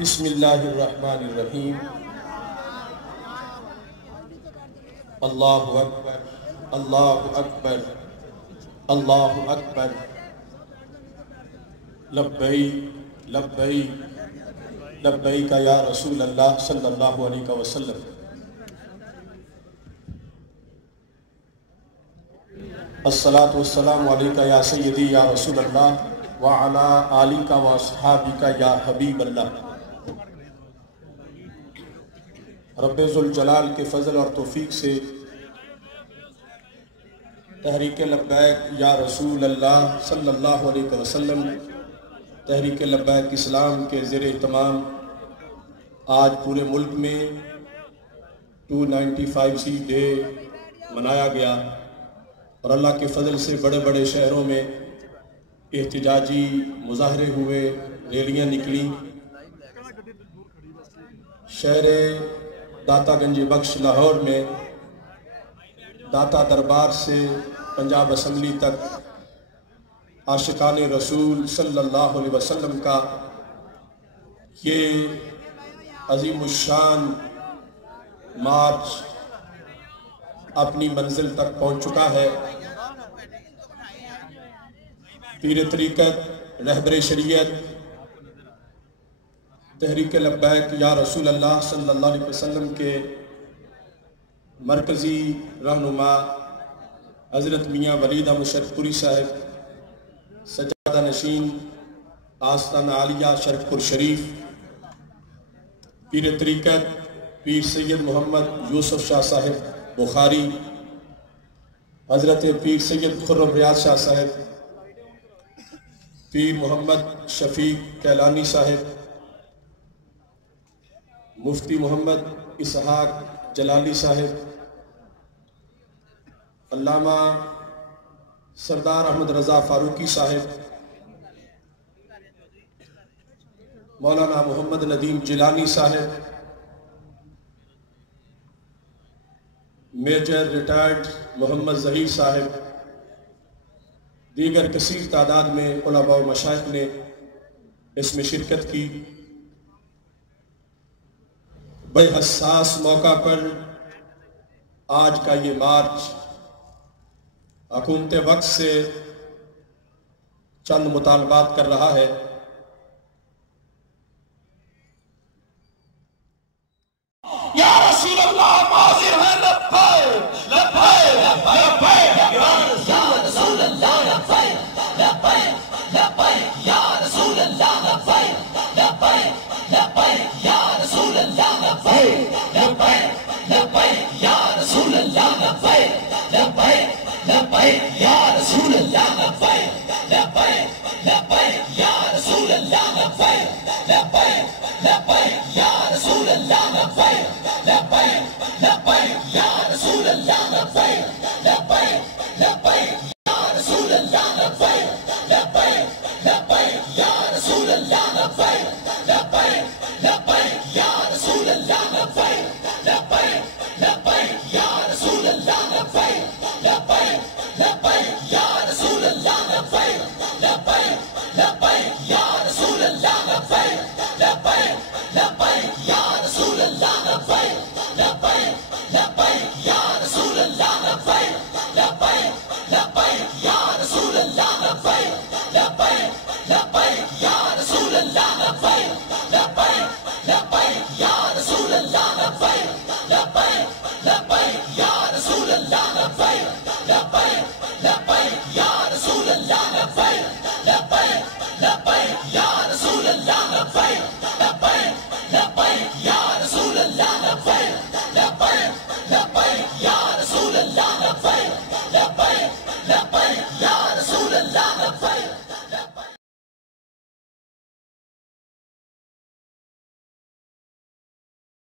بسم اللہ الرحمن الرحیم۔ اللہ اکبر اللہ اکبر اللہ اکبر، لبیک لبیک لبیک یا رسول اللہ صلی اللہ علیہ وسلم۔ الصلاۃ والسلام علیکہ یا سیدی یا رسول اللہ وعلی آلکہ واصحابکہ یا حبیب اللہ۔ رب ذوالجلال کے فضل اور توفیق سے تحریک لبیک یا رسول اللہ صلی اللہ علیہ وسلم، تحریک لبیک اسلام کے زیر اہتمام آج پورے ملک میں 295 ڈے منایا گیا، اور اللہ کے فضل سے بڑے بڑے شہروں میں احتجاجی مظاہرے ہوئے، ریلیاں نکلیں۔ شہر داتا گنج بخش لاہور میں داتا دربار سے پنجاب اسمبلی تک عاشقان رسول صلی اللہ علیہ وسلم کا یہ عظیم الشان مارچ اپنی منزل تک پہنچ چکا ہے۔ پیر طریقت، رہبر شریعت، تحریک لبیک یا رسول اللہ صلی اللہ علیہ وسلم کے مرکزی رہنما حضرت میاں ولید احمد شرف پوری صاحب، سجادہ نشین آستانہ عالیہ شرف پور شریف، پیر طریقت پیر سید محمد یوسف شاہ صاحب بخاری، حضرت پیر سید خرم ریاض شاہ صاحب، پیر محمد شفیق کیلانی صاحب، مفتی محمد اسحاق جلالی صاحب، علامہ سردار احمد رضا فاروقی صاحب، مولانا محمد ندیم جیلانی صاحب، میجر ریٹائرڈ محمد ظہیر صاحب، دیگر کثیر تعداد میں علماء و مشائخ نے اس میں شرکت کی۔ بڑے حساس موقع پر آج کا یہ مارچ حکومت وقت سے چند مطالبات کر رہا ہے۔ یا رسول اللہ حاضر ہے، لبیک لبیک لبیک یا رسول اللہ، لبیک لبیک لبیک یا رسول اللہ، لبیک لبیک لبیک یا رسول اللہ، لبیک لبیک لبیک یا رسول اللہ، لبیک لبیک لبیک یا رسول اللہ، لبیک لبیک لبیک یا رسول اللہ، لبیک لبیک لبیک یا رسول اللہ، لبیک لبیک لبیک یا رسول اللہ، لبیک لبیک لبیک یا رسول اللہ، لبیک لبیک لبیک یا رسول اللہ، لبیک لبیک لبیک یا رسول اللہ، لبیک لبیک لبیک یا رسول اللہ، لبیک لبیک لبیک یا رسول اللہ، لبیک لبیک لبیک یا رسول اللہ، لبیک لبیک لبیک یا رسول اللہ، لبیک